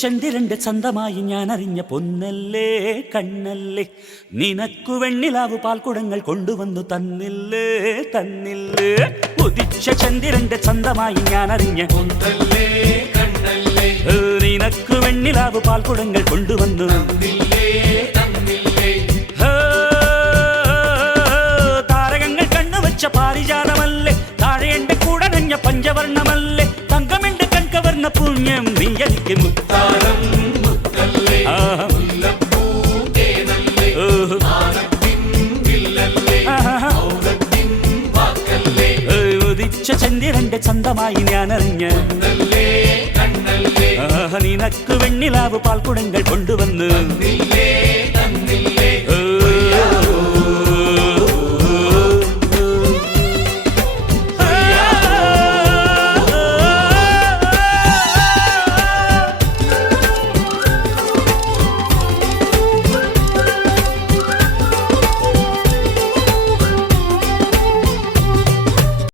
ചന്ദ്രന്റെ ചന്തമായി ഞാൻ അറിഞ്ഞ പൊന്നല്ലേ കണ്ണല്ലേ നിനക്കു വെണ്ണിലാവു പാൽക്കുടങ്ങൾ കൊണ്ടുവന്നു തന്നില്ലേ തന്നില്ലേ ഉദിച്ച ചന്ദ്രന്റെ ചന്തമായി ഞാൻ അറിഞ്ഞ പൊന്നല്ലേ കണ്ണല്ലേ നിനക്കു വെണ്ണിലാവു പാൽക്കുടങ്ങൾ കൊണ്ടുവന്നു തന്നില്ലേ തന്നില്ലേ താരകങ്ങൾ കണ്ണുവച്ച പാരിജാതമല്ലേ താഴെ എന്റെ കൂടെ നഞ്ഞ പഞ്ചവർണ്ണമല്ലേ തങ്കമെന്റെ കൺകവർണ്ണ പുണ്യം നീ എനിക്ക് താരം മുത്തല്ലേ മുല്ലപ്പൂ തേനല്ലേ മാനത്തിൻ വില്ലല്ലേ ഔറത്തിൻ വാക്കല്ലേ ഉദിച്ച ചന്ദ്രന്റെ ചന്തമായി ഞാൻ അറിഞ്ഞ പൊന്നല്ലേ കണ്ണല്ലേ നിനക്ക് വെണ്ണിലാവ് പാൽക്കുടങ്ങൾ കൊണ്ടുവന്ന്